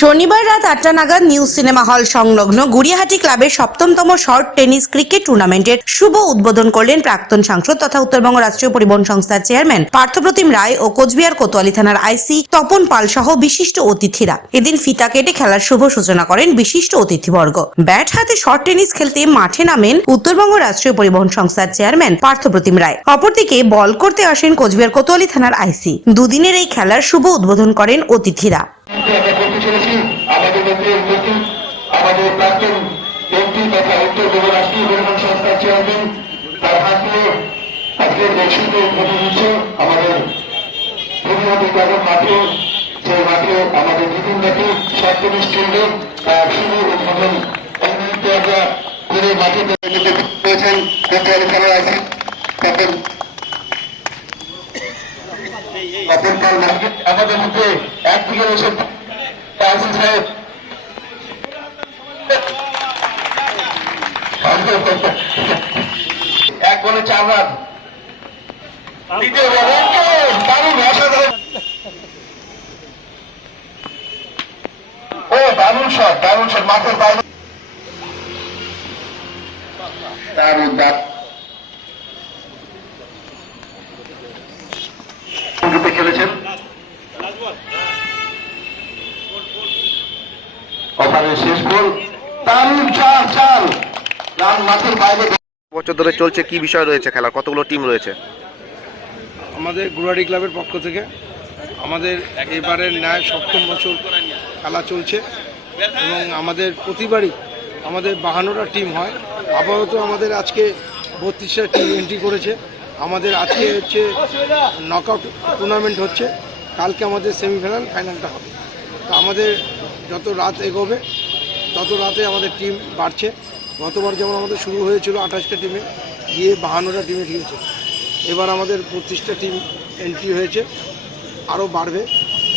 শনিবার রাত আটটা নাগাদ নিউ সিনেমা হল সংলগ্ন গুড়িয়াহাটি ক্লাবের সপ্তমতম শর্ট টেনিস ক্রিকেট টুর্নামেন্টের শুভ উদ্বোধন করলেন প্রাক্তন সাংসদ তথা উত্তরবঙ্গ রাষ্ট্রীয় পরিবহন সংস্থার চেয়ারম্যান পার্থপ্রতিম রায় ও কোচবিহার কোতোয়ালি থানার আইসি তপন পাল সহ বিশিষ্ট অতিথিরা। এদিন ফিতা কেটে খেলার শুভ সূচনা করেন বিশিষ্ট অতিথিবর্গ। ব্যাট হাতে শর্ট টেনিস খেলতে মাঠে নামেন উত্তরবঙ্গ রাষ্ট্রীয় পরিবহন সংস্থার চেয়ারম্যান পার্থপ্রতিম রায়। অপরদিকে বল করতে আসেন কোচবিহার কোতোয়ালি থানার আইসি। দুদিনের এই খেলার শুভ উদ্বোধন করেন অতিথিরা। মধ্যে উপস্থিত আমাদের প্রাক্তন তথা রাষ্ট্রীয় পরিবহন সংস্থার চেয়ারম্যান, তার আজকের আমাদের যে মাঠে আমাদের স্ট্যান্ডে তার উদ্বোধন। আমাদের একদিকে রয়েছে সাহেব এক বলে চার রান দ্বিতীয় বল দারুণ অসাধারণ। ও দারুণ শট খেলেছেন? শেষ বল দারুণ চার চার রান মাঠের বাইরে বছর ধরে চলছে, কি বিষয় রয়েছে খেলা? কতগুলো টিম রয়েছে? আমাদের গুরাডি ক্লাবের পক্ষ থেকে আমাদের এবারের ন্যায় সপ্তম বছর খেলা চলছে এবং আমাদের প্রতিবারই আমাদের বাহান্নটা টিম হয়। আপাতত আমাদের আজকে বত্রিশটা টিম এন্ট্রি করেছে। আমাদের আজকে হচ্ছে নকআউট টুর্নামেন্ট হচ্ছে। কালকে আমাদের সেমিফাইনাল ফাইনালটা হবে। তো আমাদের যত রাত এগোবে, তত রাতে আমাদের টিম বাড়ছে। গতবার যেমন আমাদের শুরু হয়েছিল আঠাশটা টিমে, গিয়ে বাহান্নটা টিমে গিয়েছে এবার আমাদের পঁচিশটা টিম এন্ট্রি হয়েছে, আরও বাড়বে।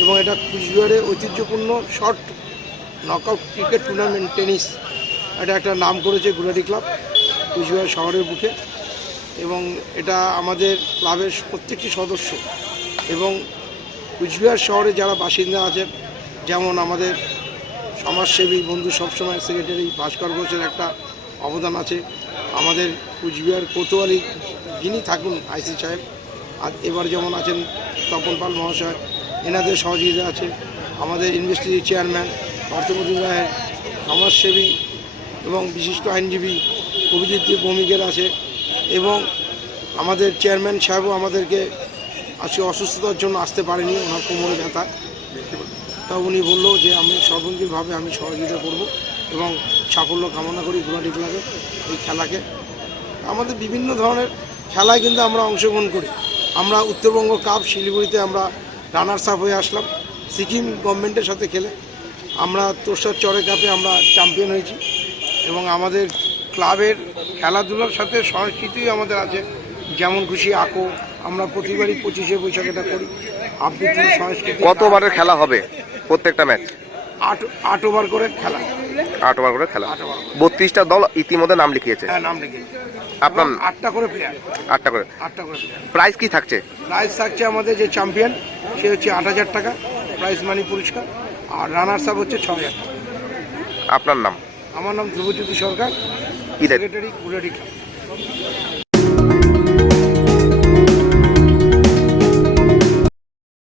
এবং এটা কুচবিহারে ঐতিহ্যপূর্ণ short knockout cricket tournament tennis এটা একটা নাম করেছে গুলাটি ক্লাব, কুচবিহার শহরের বুকে। এবং এটা আমাদের ক্লাবের প্রত্যেকটি সদস্য এবং কুচবিহার শহরে যারা বাসিন্দা আছেন, যেমন আমাদের সমাজসেবী বন্ধু সবসময় সেক্রেটারি ভাস্কর ঘোষের একটা অবদান আছে। আমাদের কুচবিহার কোতোয়ালি যিনি থাকুন আইসি সাহেব, আর এবার যেমন আছেন তপন পাল মহাশয়, এনাদের সহযোগিতা আছে। আমাদের ইনভেস্টিগেট চেয়ারম্যান পার্থপ্রতিম রায়ের সমাজসেবী এবং বিশিষ্ট আইনজীবী অভিজিৎ ভৌমিকের আছে এবং আমাদের চেয়ারম্যান সাহেবও আমাদেরকে আজকে অসুস্থতার জন্য আসতে পারেনি, ওনার কোমরে ব্যথা। তা উনি বলল যে আমি সর্বঙ্গীভাবে আমি সহযোগিতা করব। এবং সাফল্য কামনা করি গুয়াহাটি ক্লাবে এই খেলাকে। আমাদের বিভিন্ন ধরনের খেলায় কিন্তু আমরা অংশগ্রহণ করি। আমরা উত্তরবঙ্গ কাপ শিলিগুড়িতে আমরা রানার্স আপ হয়ে আসলাম। সিকিম গভর্নমেন্টের সাথে খেলে আমরা তোরসার চরে কাপে আমরা চ্যাম্পিয়ন হয়েছি এবং আমাদের ক্লাবের খেলাধুলার সাথে সংস্কৃতি আমাদের আছে। যেমন খুশি আঁকো আমরা প্রতিবারই পঁচিশে বৈশাখ এটা করি। আবৃত্তি সংস্কৃতি কত ওভারের খেলা হবে প্রত্যেকটা ম্যাচ? আট আট ওভার করে খেলা। আট ওভার করে খেলা। বত্রিশটা দল ইতিমধ্যে নাম লিখিয়েছে। হ্যাঁ নাম লিখে আপনার আটটা করে প্লেয়ার আটটা করে। আটটা করে প্রাইস কি থাকছে? প্রাইজ থাকছে আমাদের যে চ্যাম্পিয়ন সে হচ্ছে আট হাজার টাকা। প্রাইজ মানি পুরস্কার। আর রানার্স আপ হচ্ছে ছ হাজার টাকা। আপনার নাম? আমার নাম ধ্রুবজ্যোতি সরকার। Secretary club